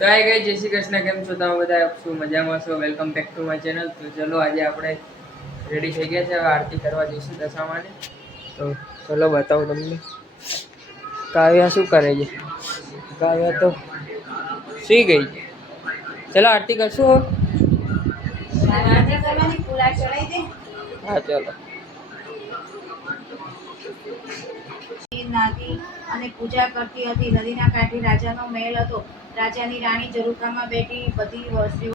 તો આઈ ગઈ જય શ્રી કૃષ્ણ, કેમ છો તમે બધા? શું મજામાં છો? Welcome back to my channel. તો ચલો આજે આપણે રેડી થઈ ગયા છે, હવે આરતી કરવા જઈશું દશામાની. તો ચલો બતાવું તમને. કાવ્યા શું કરે છે? કાવ્યા તો સુઈ ગઈ છે. ચલો આરતી કરશું. હા ચલો. નાતી અને પૂજા કરતી હતી. નદીના કાંઠે રાજાનો મહેલ હતો. રાજાની રાણી ઝરૂખામાં બેઠી બધી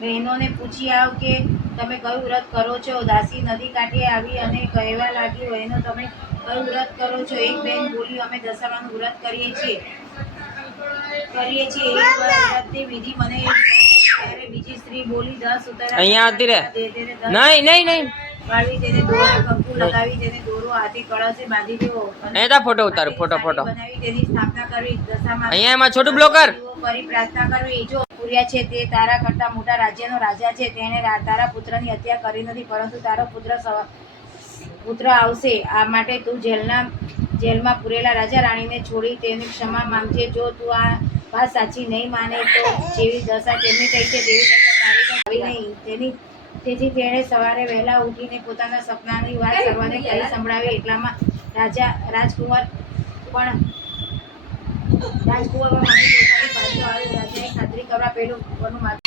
બહેનોને પૂછી આવ કે તમે કયું વ્રત કરો છો. દાસી નદી કાંઠે આવી અને કહેવા લાગી, બહેનો તમે કયું વ્રત કરો છો? એક બહેન બોલી, અમે દશામાનું વ્રત કરીએ છીએ. એક વ્રતની વિધિ મને ત્યારે બીજી સ્ત્રી બોલી, 10 ઉતારા અહીંયા આવતી રે. નહીં વાળવી તેને દોરા કંકુ લગાવી તેને દોરો હાથે કળશે બાંધી દેવો અને ફોટો ઉતારો. ફોટો બનાવી તેની સ્થાપના કરવી. દશામાં અહીંયા એમાં છોટું બ્લોકર કરી પ્રાર્થના કરવી. જો પૂર્યા છે તે તારા કરતા મોટા રાજ્યનો રાજા છે. તેણે તારા પુત્રની હત્યા કરી નથી, પરંતુ તારો પુત્ર આવશે. આ માટે તું જેલમાં પૂરેલા રાજા રાણીને છોડી તેની ક્ષમા માંગજે. જો તું આ વાત સાચી નહીં માને તો જેવી દશા તેમની થઈ છે તેવી દશા તારી આવી નહીં. તેથી તેણે સવારે વહેલા ઉઠીને પોતાના સપનાની વાત સર્વને કહી સંભળાવી. એટલામાં રાજકુંવર પણ માની પોતાની પાછો આવ્યો. રાજાએ ખાતરી કરવા પેલું વનું માથું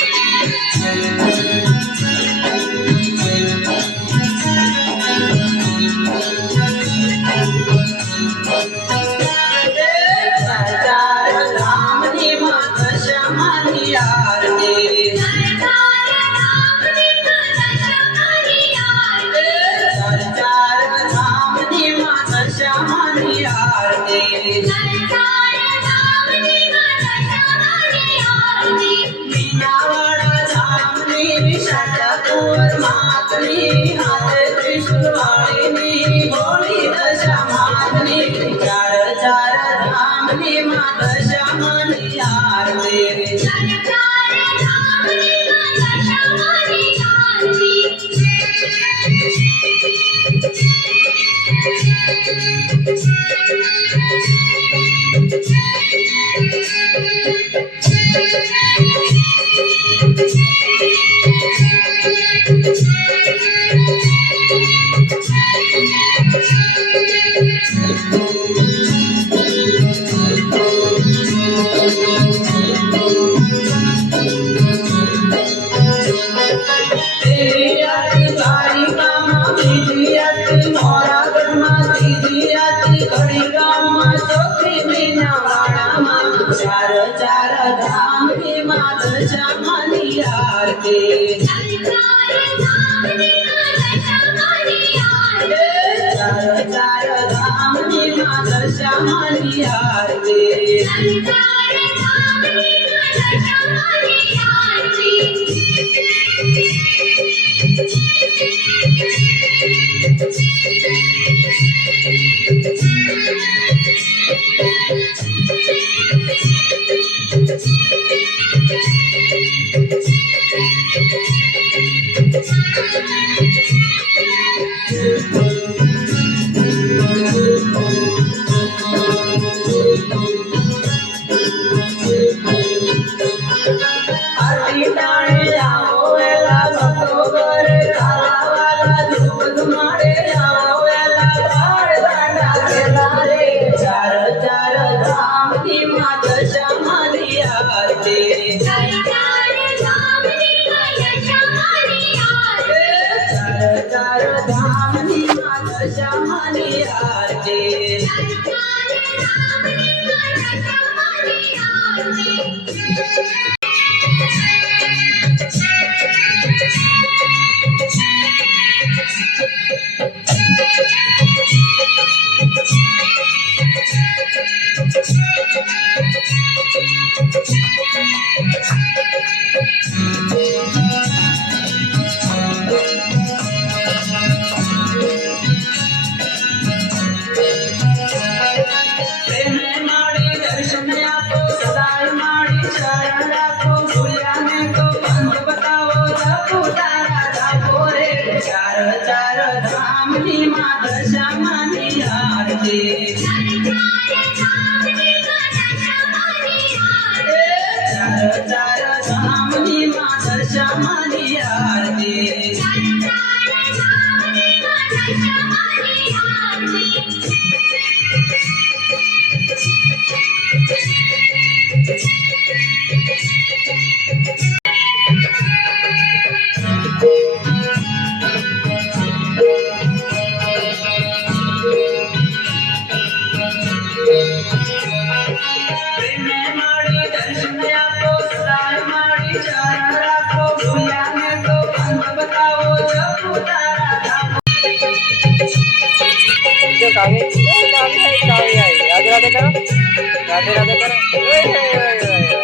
રાધે રાધે કરો. ઓય, ઓય, ઓય, ઓય.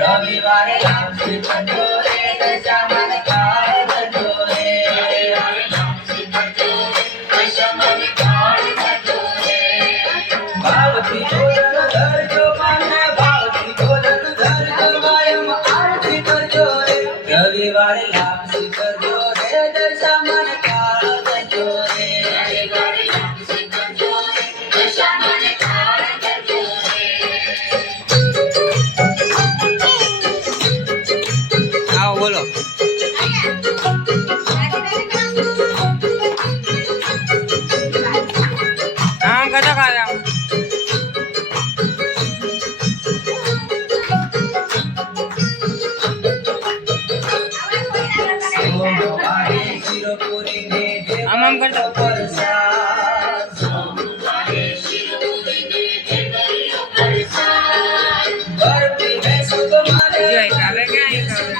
રવિવારે લાપસી કરજો રે દશામાને કાળ કરજો રે. ભાવથી ભોજન ધરજો માને, ભાવથી ભોજન ધરજો માયમ આરતી કરજો રે. રવિવારે લાપસી કરજો રે દશામાને કાળ કરજો રે. આવો બોલો. આમ કતો ખાય આમ. આમ આમ કરતો. જો એક આવે ક્યાં એક આવે.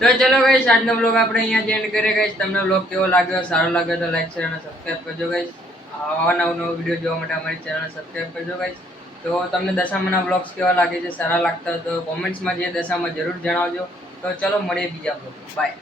તો ચલો ગાઈસ, આજનો બ્લોગ આપણે અહીંયા એન્ડ કરીએ ગાઈસ. તમને બ્લોગ કેવો લાગ્યો, સારો લાગ્યો તો લાઈક શેર અને સબસ્ક્રાઇબ કરજો ગાઈસ. આવા નવો વિડીયો જોવા માટે અમારી ચેનલ સબસ્ક્રાઇબ કરજો ગાઈસ. તો તમને દશામાના બ્લોગ્સ કેવા લાગે છે, સારા લાગતા હોય તો કોમેન્ટ્સમાં જે દશામાં જરૂર જણાવજો. તો ચલો મળીએ બીજા બ્લોગ. બાય.